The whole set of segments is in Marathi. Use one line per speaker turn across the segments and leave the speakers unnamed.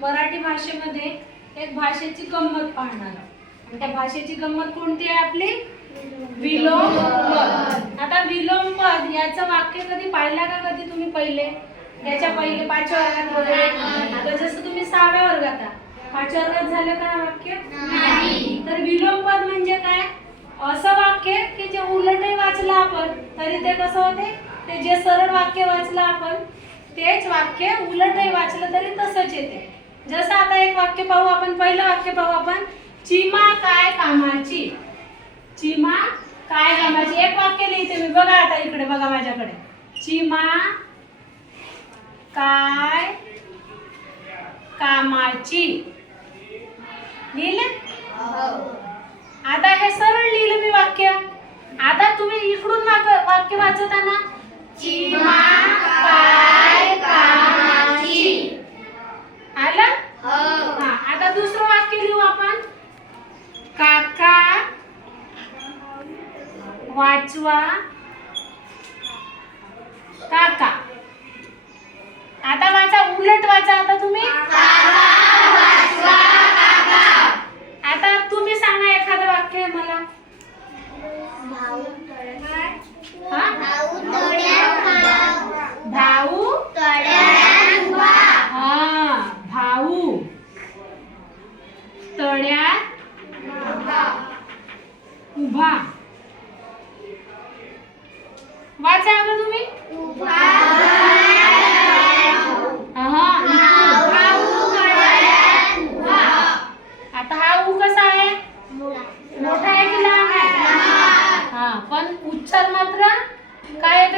मराठी भाषेमध्ये एक भाषेची गंमत पाहणार आहोत. आणि त्या भाषेची गंमत कोणती आहे आपली? विलोम पद आता विलोम पद याचं वाक्य कधी पाहिला का कधी तुम्ही पहिले? याच्या पहिले पाचव्या वर्गात वगैरे? आता जसं तुम्ही सहाव्या वर्गात. पाचव्या वर्गात झालं का वाक्य? तर विलोम पद म्हणजे काय? असं वाक्य की जे उलटही वाचलं आपण तरी ते कसं होते? ते जे सरळ वाक्य वाचलं आपण तेच वाक्य उलटही वाचलं तरी जसं आता एक वाक्य पाहू आपण पहिलं वाक्य पाहू आपण. चिमा काय कामाची? चिमा काय कामाची? एक वाक्य लिहिते मी. बघा आता इकडे बघा माझ्याकडे. चिमा काय कामाची? लिहिलं? आता हे सरळ लिहिलं मी वाक्य. आता तुम्ही इकडून वाक- वाक्य वाचताना चिमा 猪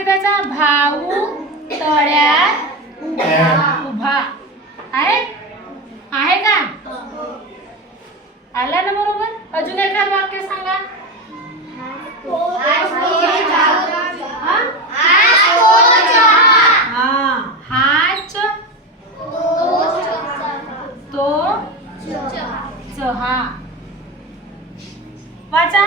त्याचा भाऊ तळ्यात उभा. आहे? आहे का? आला ना बरोबर? अजून एखाद वाक्य सांगा. हा? हा? हाच तो चहा. वाचा.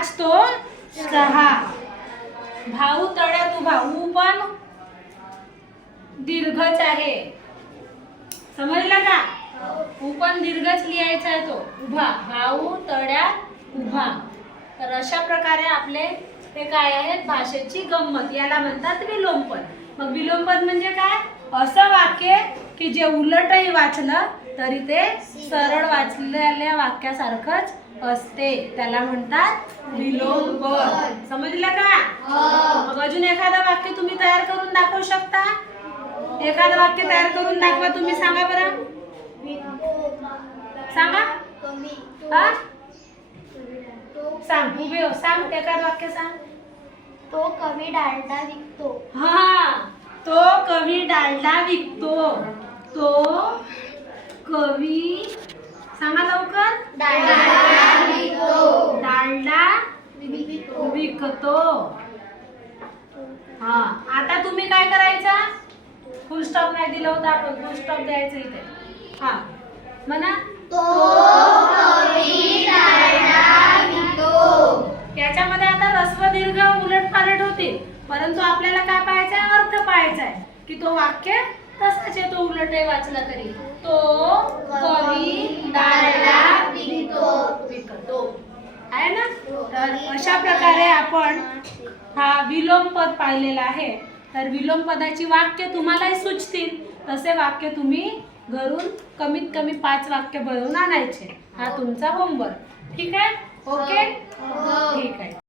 पाच तो सहा. भाऊ तळ्यात उभा. ऊ पण दीर्घच आहे. समजलं का? ऊ पण दीर्घच लिहायचा आहे तो. उभा. भाऊ तळ्यात उभा. तर अशा प्रकारे आपले हे काय आहेत? भाषेची गंमत. याला म्हणतात विलोमपद मग विलोमपद म्हणजे काय? असं वाक्य की जे उलटही वाचलं तरी ते सरळ वाचलेल्या वाक्यासारखंच असते. त्याला म्हणतात विलोमपद समजलं का? मग अजून एखादं वाक्य तुम्ही तयार करून दाखवू शकता? एखादं वाक्य तयार करून दाखवा तुम्ही सांगा बरं. सांगा. हा? सांग उभे हो सांग एखादं वाक्य सांग.
तो कमी डालडा विकतो.
हा. कवी डालडा विकतो. तो कवी सांगा लवकर.
डालडा
विकतो. हा आता तुम्ही काय करायचा? फुल स्टॉप नाही दिला होता आपण. फुल स्टॉप द्यायचं इथे. हा. म्हणा.
तो कमी डालडा विकतो.
याच्यामध्ये आता रस्व दीर्घ उलट पालट होते परंतु आपल्याला काय पाहायचं आहे अर्थ पाहायचा आहे की तो वाक्य तसाच आहे तो उलटही वाचला तरी. तो कवी डालडा
विकतो
विकतो आहे ना? तर अशा प्रकारे आपण हा विलोम पद पाहिलेला आहे. तर विलोम पदाची वाक्य तुम्हालाही सुचतील. तसे वाक्य तुम्ही घरून कमीत कमी पाच वाक्य बनवून आणायचे. हा तुमचा होमवर्क ठीक आहे? ओके ठीक आहे.